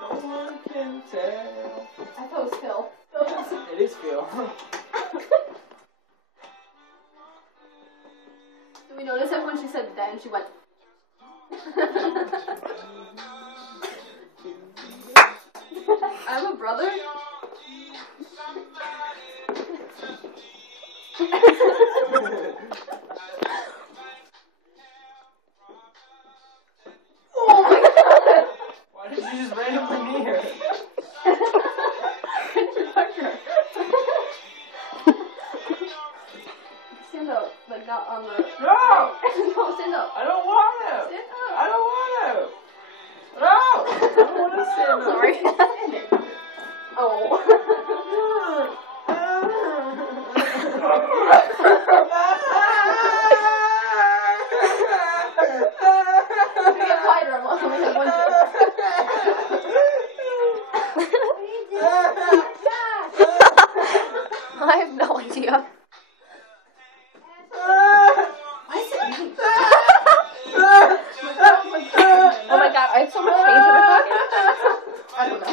No one can tell. I thought it was Phil. It is Phil. Did we notice that when she said then, she went... I have a brother? Oh my god! Why did you just randomly near? Stand up, like not on the... No! No, stand up. I don't want to! Stand up. I don't want to! No! I don't want to stand up. Sorry. Oh. Get quieter, I'm only have one I have no idea. Why is it me? Oh my god, I have so much change in my pocket. I don't know.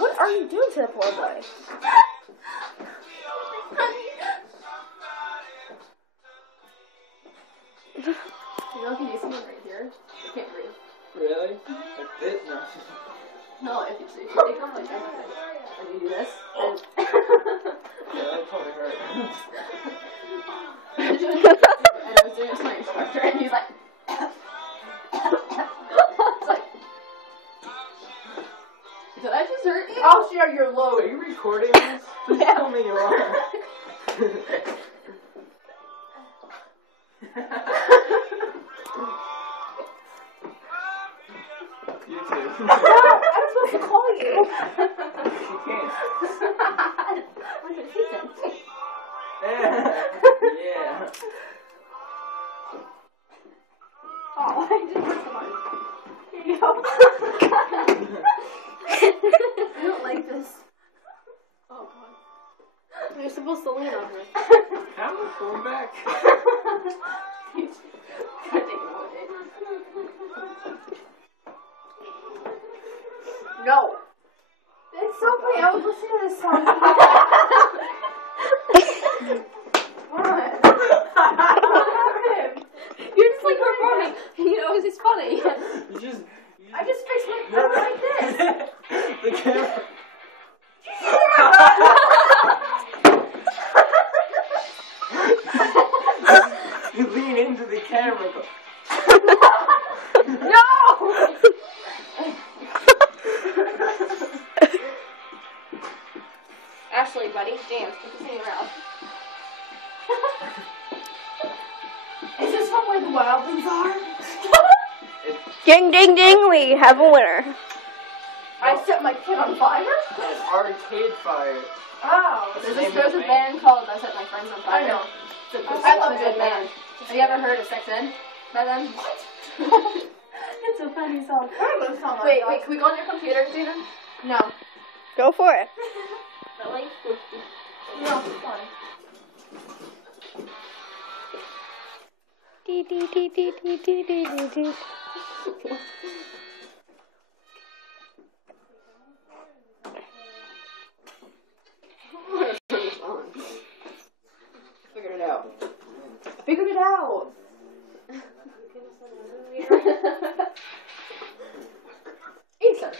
What are you doing to that poor boy? You know, if you do something right here, you can't breathe. Really? Like this? No. No, if you take them like that, and you do this, and... Yeah, that probably hurt. And I was doing it to my instructor, and he's like... It's like... Did I just hurt you? I'll share your load. Are you recording this? Please Yeah. tell me you are. You too. I'm supposed to call you. She can't. What's it season? Yeah. Oh, I didn't press the button. Here you go. I don't like this. Oh god. You're supposed to lean on her. Have the phone back. Gotta take it away. No. It's so funny. I was listening to this song. What? You're just like performing. You know, it's funny. I just fixed my camera like this. The camera. You lean into the camera. No! Ashley, buddy, dance. Put this in your mouth. Is this from where the wildlings are? Ding, ding, ding, we have a winner. I set my kid on fire? An arcade fire. Oh. There's a band called I Set My Friends on Fire. I know. I love a good band. Have you ever heard of Sex Ed by them? What? It's a funny song. Wait, can we go on your computer, Dana? No. Go for it. Really? No, it's fine. Dee, dee, dee, dee, dee, dee, dee, dee, dee. Figured it out. Figured it out. Ethan.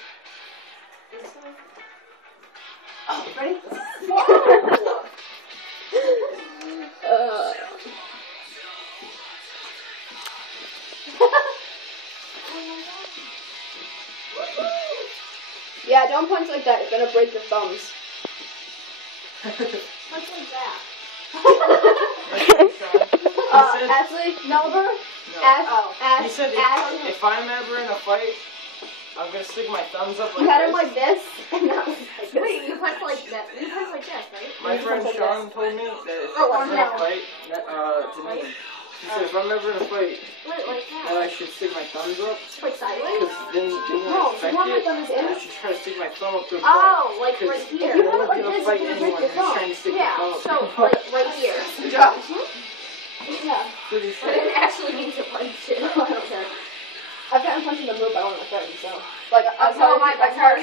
Oh, ready? Yeah, don't punch like that. You're gonna break your thumbs. Punch like that. Ashley Melber? No. Ash, He said Ash. if I'm ever in a fight, I'm gonna stick my thumbs up like You had this. him like this, and not like this. Wait, you punch like that. You punch like this, right? My friend Sean told me that if I'm in a fight, Janine, he said if I'm ever in a fight, Wait, like that I should stick my thumbs up, Like sideways? because then you No, won't you expect want my it, thumbs and in? I should try to stick my thumb up to the Oh, like Because right here. You no have it one's like gonna this, fight you can anyone break your who's thumb. trying to stick Yeah, their thumb so up. like right here. Good job. Yeah. Pretty But sure. it actually means to punch it. I don't care. I've gotten punched in the boob by one of my friends, so. Like, That's how my best hurt.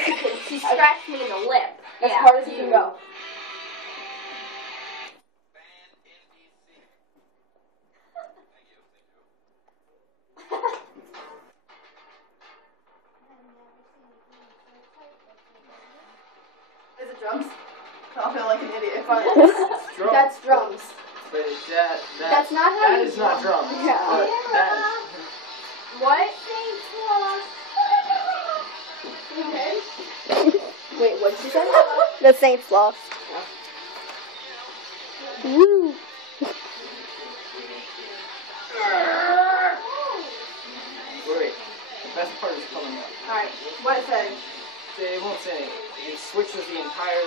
She scratched me in the lip. As hard as you can go. Is it drums? I'll feel like an idiot. It's drums. That's drums. But That's not how that you is not drums. Yeah. But that What? Wait, what did she say? The Saints lost. Woo. wait. The best part is coming up. Alright, what it said? It won't say anything. It switches the entire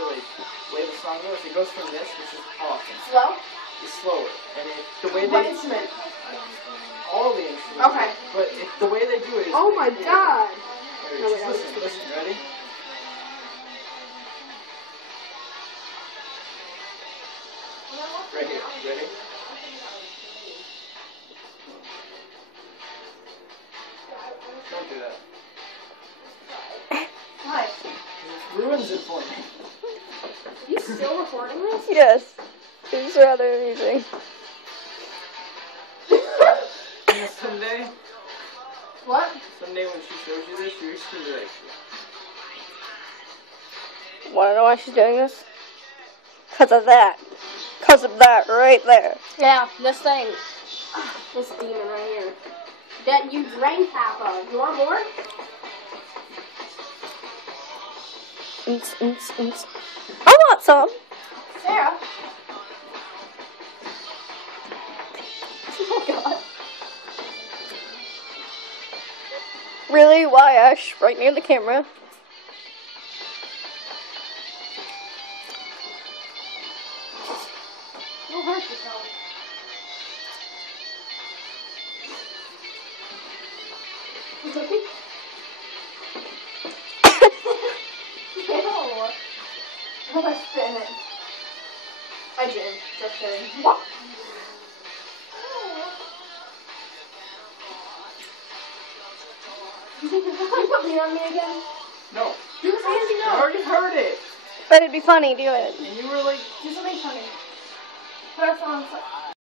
way the song goes. It goes from this, which is awesome. Slow? It's slower, and the way What they instrument? all the instruments. Okay. But the way they do it is. Oh my god! Wait, No, wait, just listen. Ready? Right here. Ready? Don't do that. Why? It ruins it for me. You still recording this? Yes. It's rather amusing. And someday What? when she shows you this, you're just gonna be like, Wanna know why she's doing this? Cause of that. Cause of that right there. Yeah, this thing. This demon right here. That you drank half of. You want more? I want some. Sarah? Oh god. Really? Why, Ash? Right near the camera. Don't hurt yourself. Ew. How I spit in it? I did. Just kidding. You put me on me again? no, Do something I already heard it. But it'd be funny, do it. And you were like, Do something funny. Put us on.